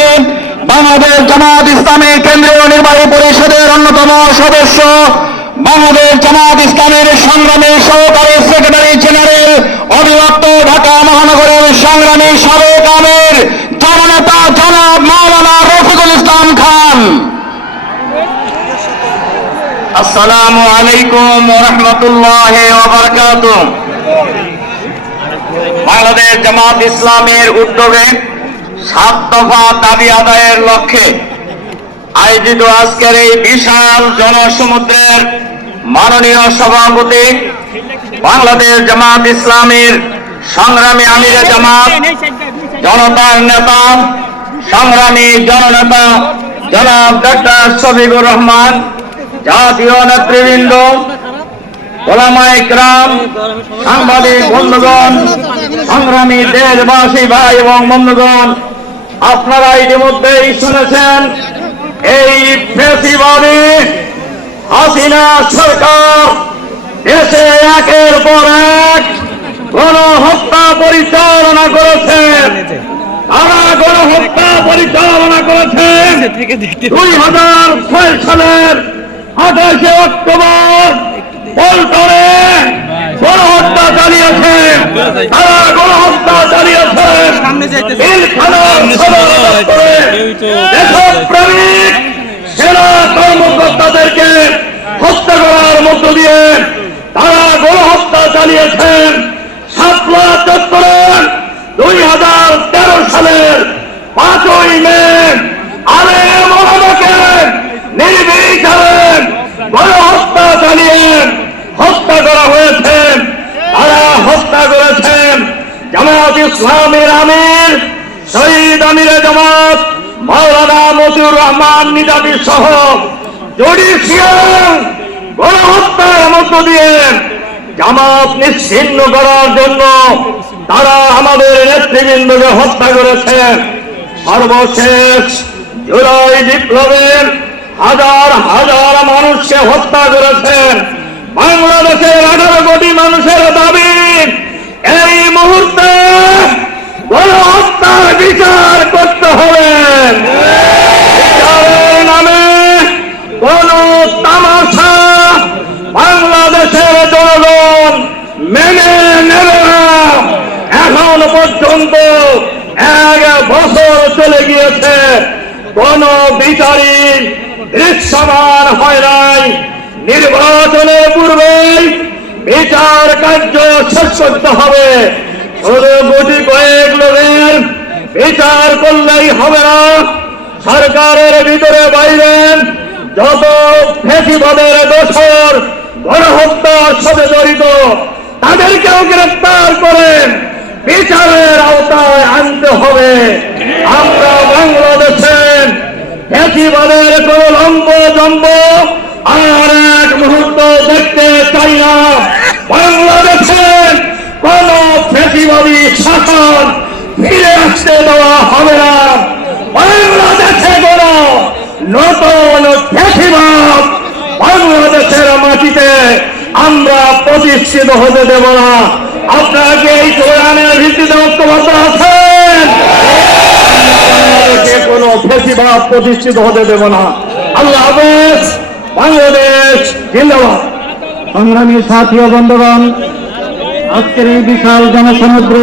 উপস্থিত বাংলাদেশ জামাত ইসলামী কেন্দ্রীয় নির্বাহী পরিষদের অন্যতম সদস্য, বাংলাদেশ জামাত ইসলামের সংগ্রামী সহকারী সেক্রেটারি জেনারেল, অবিভক্ত ঢাকা মহানগরের সংগ্রামী সাবেক আমির জননেতা জনাব মাওলানা রফিকুল ইসলাম খান। আসসালামু আলাইকুম ওয়া রাহমাতুল্লাহি ওয়া বারাকাতুহু। বাংলাদেশ জামাত ইসলামের উদ্যোগে 7 দফা দাবি আদায়ের লক্ষ্যে আয়োজিত আজকের এই বিশাল জনসমুদ্রের মাননীয় সভাপতি, বাংলাদেশ জামাত ইসলামের সংগ্রামী আমিরে জামাত, জনতার নেতা, সংগ্রামী জননেতা জনাব ডক্টর শফিকুর রহমান, জাতীয় নেতৃবৃন্দ, ওলামায়ে ইকরাম, সাংবাদিক বন্ধুগণ, সংগ্রামী দেশবাসী ভাই এবং বন্ধুগণ, আপনারা ইতিমধ্যেই শুনেছেন এই ফ্যাসিবাদী হাসিনা সরকার দেশে একের পর এক গণহত্যা পরিচালনা করেছেন। তারা গণহত্যা পরিচালনা করেছেন 2006 সালের 28 অক্টোবর পল্টনে গণহত্যা চালিয়েছেন। তারা গণহত্যা চালিয়েছেন দেশপ্রেমিক সেনা কর্মকর্তাদেরকে হত্যা করার মধ্য দিয়ে তারা গণহত্যা চালিয়েছেন। শাপলা চত্বরে 2013 সালের 5ই মে আলেম ওলামাকে নির্বিচারে গণহত্যা চালিয়ে হত্যা করা হয়েছে। তারা হত্যা করেছেন জামাত ইসলামের আমির, শহীদ আমিরে জামাত মাওলানা মতিউর রহমান নিজামী সহ জুডিশিয়াল গণহত্যার মধ্য দিয়ে জামাত নিশ্চিহ্ন করার জন্য তারা আমাদের নেতৃবৃন্দকে হত্যা করেছেন। সর্বশেষ জুলাই বিপ্লবের হাজার হাজার মানুষকে হত্যা করেছেন। বাংলাদেশের 18 কোটি মানুষের দাবি এই মুহূর্তে গণহত্যার বিচার করতে হবে। বিচারের নামে কোন তামাশা বাংলাদেশের জনগণ মেনে নেবে না। এখন পর্যন্ত 1 বছর চলে গিয়েছে, কোন বিচারিক দৃশ্যমান হয় নাই। নির্বাচনের পূর্বেই বিচার কার্য শেষ করতে হবে। শুধু গুটি কয়েক লোকের বিচার করলেই হবে না। সরকারের ভিতরে বাইরে যত ফ্যাসিবাদের দোষর গণহত্যার সাথে জড়িত তাদেরকেও গ্রেফতার করে বিচারের আওতায় আনতে হবে। আমরা বাংলাদেশের ফ্যাসিবাদের কোন লম্ব জম্ব আর এক মুহূর্ত দেখতে চাই না। বাংলাদেশের কোন ফ্যাসিবাদী শাসন ফিরে আসতে দেওয়া হবে না। বাংলাদেশে কোন নতুন ফ্যাসিবাদ বাংলাদেশের মাটিতে আমরা প্রতিষ্ঠিত হতে দেব না। আপনারা কি এই কোরআনের ভিত্তিতে ঐক্যবদ্ধ আছেন? বাংলাদেশে কোন ফ্যাসিবাদ প্রতিষ্ঠিত হতে দেব না। আল্লাহ হাফেজ। বাংলাদেশ জিন্দাবাদ। সংগ্রামী সাথী ও বন্ধুগণ, আজকের এই বিশাল জনসমুদ্র